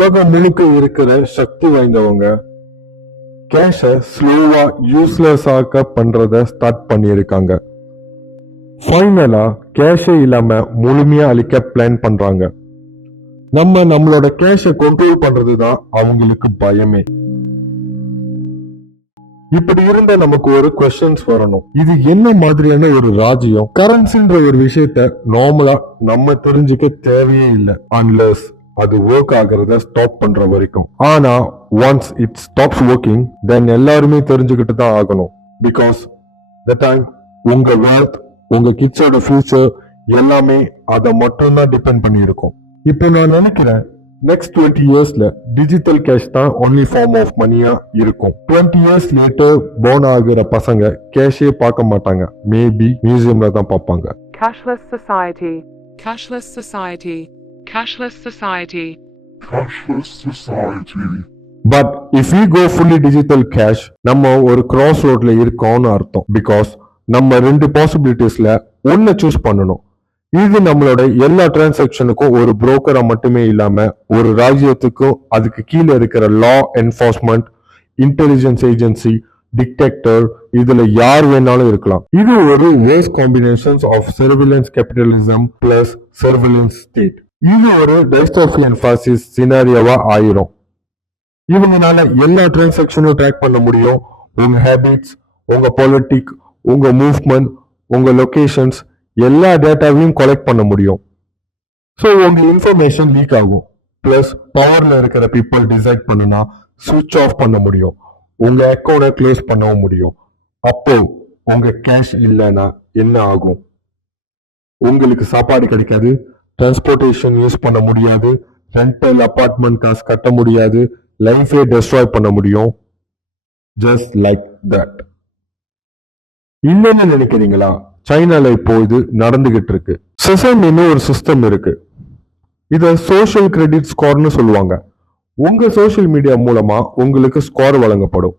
உலகம் முழுக்க இருக்கிற சக்தி வாய்ந்தவங்க கேஷ ஸ்லோவா யூஸ்லெஸ் ஆக்க பண்றத ஸ்டார்ட் பண்ணியிருக்காங்க. ஃபைனலா கேஷே இல்லாம முழுமையா அழிக்க பிளான் பண்றாங்க. நம்மளோட கேஷ கண்ட்ரோல் பண்றதுதான் அவங்களுக்கு பயமே. இப்படி இருந்த நமக்கு ஒரு கொஸ்டின்ஸ் வரணும். இது என்ன மாதிரியான ஒரு ராஜ்யம்? கரன்சின்ற ஒரு விஷயத்த நார்மலா நம்ம தெரிஞ்சுக்க தேவையே இல்லை, அன்லெஸ் அது ஒர்க் ஆகிறத ஸ்டாப் பண்ற வரைக்கும். ஆனா ஒன்ஸ் இட் ஸ்டாப்ஸ் ஒர்க்கிங், தென் எல்லாருமே தெரிஞ்சுக்கிட்டு தான் ஆகணும். பிகாஸ் த டைம் உங்க வெல்த், உங்க கிட்ஸோட ஃபியூச்சர் எல்லாமே அதை மட்டும் தான் டிபெண்ட் பண்ணி இருக்கும். இப்போ நான் நினைக்கிறேன் நெக்ஸ்ட் 20 இயர்ஸ்ல டிஜிட்டல் கேஷ் தான் ஒன்லி ஃபார்ம் ஆஃப் மணியா இருக்கும். 20 இயர்ஸ் லேட்டர் born ஆகுற பசங்க கேஷே பார்க்க மாட்டாங்க, மேபி மியூசியம்ல தான் பார்ப்பாங்க. Cashless society. Cashless society. Cashless society. Cashless society. But if you go fully digital cash, நம்ம ஒரு கிராஸ் ரோட்ல இருக்கோம்னு அர்த்தம். பிகாஸ் நம்ம ரெண்டு பாசிபிலிட்டிஸ்ல ஒன்னு சூஸ் பண்ணணும். இது நம்மளோட எல்லா டிரான்சாக்சனுக்கும் ஒரு புரோக்கரா மட்டுமே இல்லாம ஒரு ராஜ்யத்துக்கும் அதுக்கு கீழே இருக்கிற law enforcement, intelligence agency, detector, இதுல யார் வேணாலும் இருக்கலாம். இது ஒரு worse combinations of surveillance capitalism plus surveillance state. இது ஒரு டைஸ்டோபியன் ஃபாசிஸ் சினாரியோவா ஆயிரும். இவங்கனால எல்லா டிரான்சாக்சனும் ட்ராக் பண்ண முடியும். உங்க ஹேபிட்ஸ், உங்க பொலிட்டிக், உங்க மூவ்மெண்ட், உங்க லொகேஷன்ஸ் எல்லா டேட்டாவையும் கலெக்ட் பண்ண முடியும். ஸோ உங்க இன்ஃபர்மேஷன் லீக் ஆகும். பிளஸ் பவர்ல இருக்கிற பீப்புள் டிசைட் பண்ணுனா சுவிட்ச் ஆஃப் பண்ண முடியும். உங்க அக்கௌண்ட க்ளோஸ் பண்ணவும் முடியும். அப்போ உங்க கேஷ் இல்லைன்னா என்ன ஆகும்? உங்களுக்கு சாப்பாடு கிடைக்காது, டிரான்ஸ்போர்டேஷன் யூஸ் பண்ண முடியாது, ரெண்டல் அபார்ட்மெண்ட் காசு கட்ட முடியாது, லைஃபே டெஸ்ட்ராய் பண்ண முடியும். Just like that. இல்லைன்னு நினைக்கிறீங்களா? சைனால இப்போ இது நடந்துகிட்டு இருக்கு. செசம்னு ஒரு சிஸ்டம் இருக்கு. இத சோஷியல் கிரெடிட் ஸ்கோர்னு சொல்லுவாங்க. உங்க சோஷியல் மீடியா மூலமா உங்களுக்கு ஸ்கோர் வழங்கப்படும்.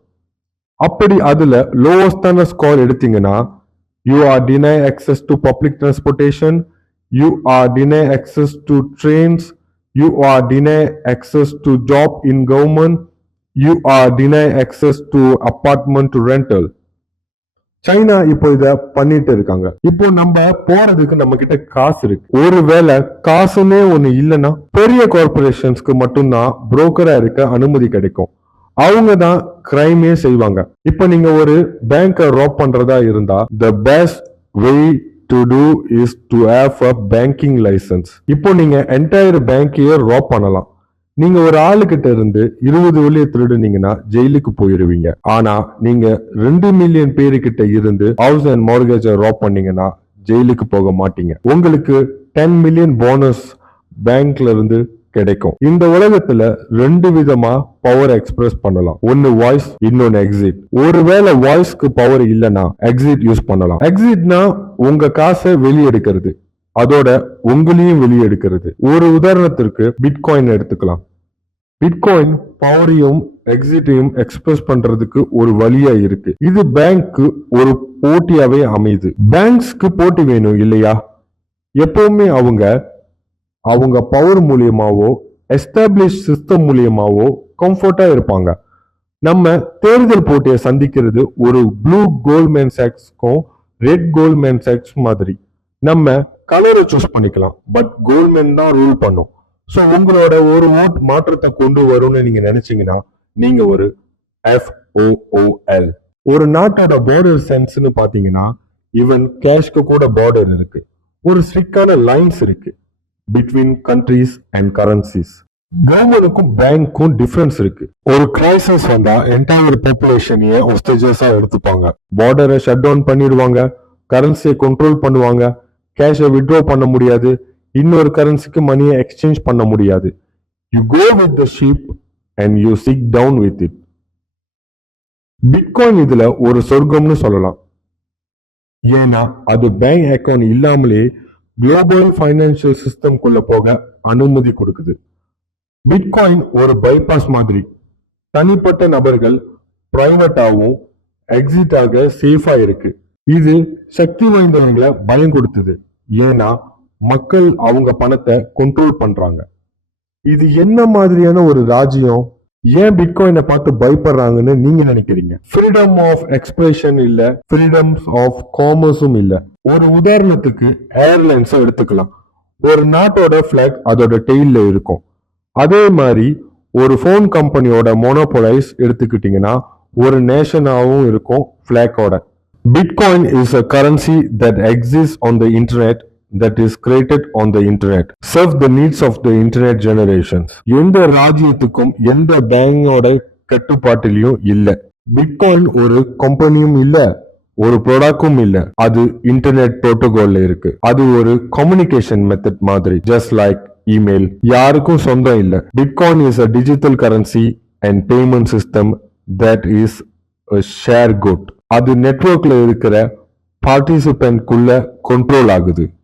அப்படி அதுல லோவஸ்டான ஸ்கோர் எடுத்தீங்கன்னா you are deny access to public transportation, you are deny access to trains, you are deny access to job in government, you are deny access to apartment to rental. China இப்போ இத பண்ணிட்டு இருக்காங்க. இப்போ நம்ம போறதுக்கு நம்ம கிட்ட காசு இருக்கு. ஒருவேளை காசுன்னே ஒண்ணு இல்லைன்னா பெரிய கார்பரேஷன்ஸ்க்கு மட்டும்தான் புரோக்கரா இருக்க அனுமதி கிடைக்கும். அவங்க தான் கிரைமே செய்வாங்க. இப்போ நீங்க ஒரு பேங்கை ராப் பண்றதா இருந்தா the best way to do is to have a banking licence. இப்போ நீங்க என்டையர் பேங்கையே ராப் பண்ணலாம். நீங்க ஒரு ஆளுகிட்ட இருந்து 20 வெள்ளியை திருடுனீங்கன்னா ஜெயிலுக்கு போயிருவீங்க. ஆனா நீங்க 2 மில்லியன் பேருக்கிட்ட இருந்து ஹவுஸ் அண்ட் மார்கேஜ் ராப் பண்ணீங்கன்னா ஜெயிலுக்கு போக மாட்டீங்க. உங்களுக்கு 10 மில்லியன் போனஸ் பேங்க்ல இருந்து கிடைக்கும். இந்த உலகத்துல 2 விதமா பவர் எக்ஸ்பிரஸ் பண்ணலாம். ஒன்னு வாய்ஸ், இன்னொன்னு எக்ஸிட். ஒருவேளை வாய்ஸ்க்கு பவர் இல்லைன்னா எக்ஸிட் யூஸ் பண்ணலாம். எக்ஸிட்னா உங்க காசை வெளியெடுக்கிறது, அதோட உங்களையும் வெளியே எடுக்கிறது. ஒரு உதாரணத்திற்கு பிட்காயின் எடுத்துக்கலாம். பிட்காயின் பவரையும் எக்ஸிட்டையும் எக்ஸ்பிரஸ் பண்றதுக்கு ஒரு வழியா இருக்கு. இது பேங்க்கு ஒரு போட்டியாவே அமையுது. பேங்க்ஸ்க்கு போட்டி வேணும் இல்லையா? எப்பவுமே அவங்க பவர் மூலியமாவோ எஸ்டாப்ளிஷ் சிஸ்டம் மூலியமாவோ கம்ஃபர்ட்டா இருப்பாங்க. நம்ம தேர்தல் போட்டியை சந்திக்கிறது ஒரு ப்ளூ கோல்ட்மேன் சாக்ஸ்க்கும் ரெட் கோல்ட்மேன் சாக்ஸ் மாதிரி. நம்ம கலரை சூஸ் பண்ணிக்கலாம், பட் கோல்ட்மேன் தான் ரூல் பண்ணும். ஸோ உங்களோட ஒரு ஓட் மாற்றத்தை கொண்டு வரும்னு நீங்க நினைச்சீங்கன்னா நீங்க ஒரு FOOL. ஒரு நாட்டோட பார்டர் சென்ஸ்னு பாத்தீங்கன்னா ஈவன் கேஷ்க்கு கூட பார்டர் இருக்கு. ஒரு ஸ்ட்ரிக்டான லைன்ஸ் இருக்கு பிட்வீன் கண்ட்ரீஸ் அண்ட் கரன்சிஸ். கவர்மெண்ட்டுக்கும் பேங்க்கும் டிஃபரன்ஸ் இருக்கு. ஒரு கிரைசிஸ் வந்தா என்டையர் பாப்புலேஷனையே ஹாஸ்டேஜஸா எடுத்துப்பாங்க. பார்டரை ஷட் டவுன் பண்ணிடுவாங்க, கரன்சியை கண்ட்ரோல் பண்ணுவாங்க, கேஷை வித்ட்ரா பண்ண முடியாது, இன்னொரு கரன்சிக்கு மணியை எக்ஸ்சேஞ்ச் பண்ண முடியாது. You go with the ship and you sink down with it. Bitcoin இதுல ஒரு சொர்க்கம்னு சொல்லலாம். ஏன்னா அது பேங்க் அக்கௌண்ட் இல்லாமலே குளோபல் ஃபைனான்சியல் சிஸ்டம்குள்ள போக அனுமதி கொடுக்குது. பிட்காயின் ஒரு பைபாஸ் மாதிரி. தனிப்பட்ட நபர்கள் பிரைவேட்டாகவும் எக்ஸிட் ஆக சேஃபா இருக்கு. இது சக்தி வாய்ந்தவங்களை பயம் கொடுத்தது. ஏன்னா மக்கள் அவங்க பணத்தை கண்ட்ரோல் பண்றாங்க. இது என்ன மாதிரியான ஒரு ராஜ்யம்? ஏன் பிட்காயினை பார்த்து பயப்படுறாங்கன்னு நீங்க நினைக்கிறீங்க? ஃப்ரீடம் ஆஃப் எக்ஸ்பிரஷன் இல்ல, ஃப்ரீடம் ஆஃப் காமர்ஸும் இல்ல. ஒரு உதாரணத்துக்கு ஏர்லைன்ஸ் எடுத்துக்கலாம். ஒரு நாட்டோட பிளாக் அதோட டெய்ல இருக்கும். அதே மாதிரி ஒரு ஃபோன் கம்பெனியோட மோனோபோலைஸ் எடுத்துக்கிட்டீங்கன்னா ஒரு நேஷனாவும் இருக்கும் பிளாக்கோட. Bitcoin is a currency that exists on the internet, that is created on the internet, serve the needs of the internet generations. எந்த ராஜ்யத்துக்கும் எந்த பேங்கோட கட்டுப்பாட்டிலையும் இல்ல. பிட்காயின் ஒரு கம்பெனியும் இல்ல, ஒரு ப்ராடக்டும் இல்ல. அது இன்டர்நெட் புரோட்டோகால்ல இருக்கு. அது ஒரு கம்யூனிகேஷன் மெத்தட் மாதிரி, ஜஸ்ட் லைக் இமெயில். யாருக்கும் சொந்தம் இல்ல. Bitcoin is a digital currency and payment system that is a share good. அது நெட்வொர்க்ல இருக்கிற பார்ட்டிசிபென்ட்குள்ள கண்ட்ரோல் ஆகுது.